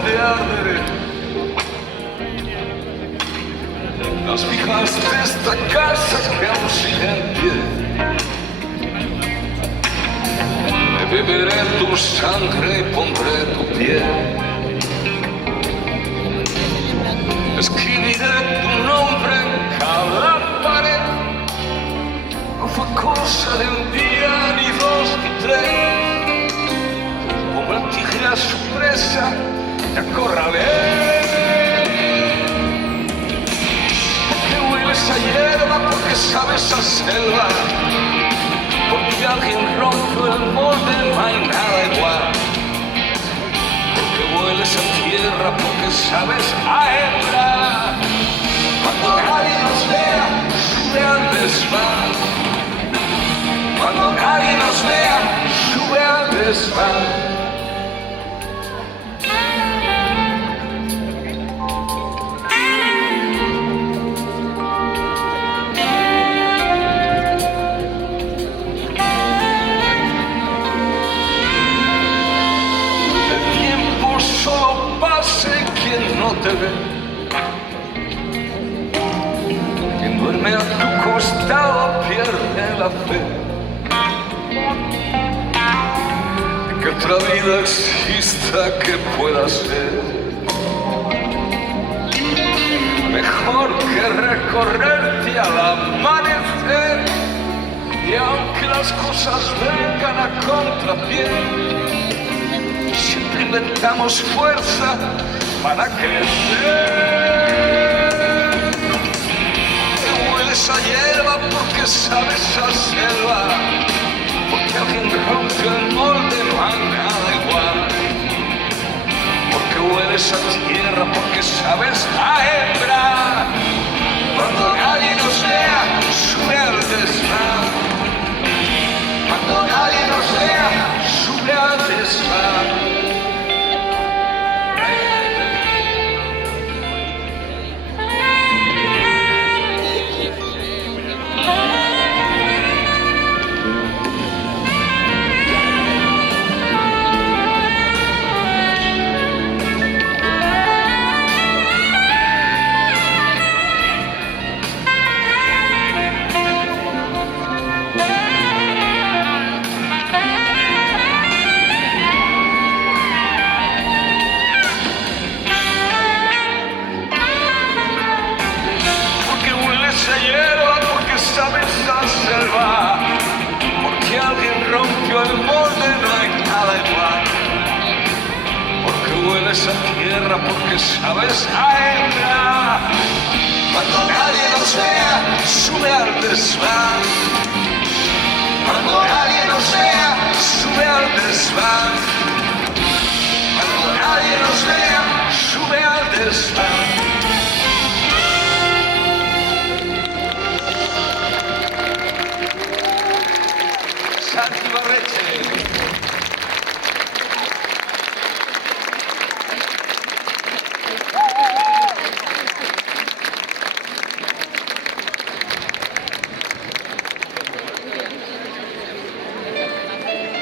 donde arderé. Las vigas de esta casa que aún siguen en pie. Beberé tu sangre y pondré tu piel. Escribiré tu nombre en cada pared. No fue cosa de un día, ni dos, ni tres. Como el tigre a su presa, te acorralé. Porque hueles a hierba, porque sabes a selva. Porque alguien rompió el molde, no hay nada igual. Porque hueles a tierra, porque sabes a hembra. Cuando nadie nos vea, sube al desván. Cuando nadie nos vea, sube al desván. No te ve. Quien duerme a tu costado pierde la fe de que otra vida exista que pueda ser mejor que recorrerte al amanecer. Y aunque las cosas vengan a contrapié, siempre inventamos fuerza para crecer. Que hueles a hierba porque sabes a selva. Porque alguien rompió el molde, no hay nada igual. Porque hueles a tierra, porque sabes a hembra. Cuando nadie nos vea, sube al desván. Cuando nadie nos vea, sube al desván. Porque alguien rompió el molde, no hay nada igual. Porque hueles a tierra, porque sabes a hembra. Cuando nadie nos vea, sube al desván. Cuando nadie nos vea, sube al desván. Cuando nadie nos vea, sube al desván.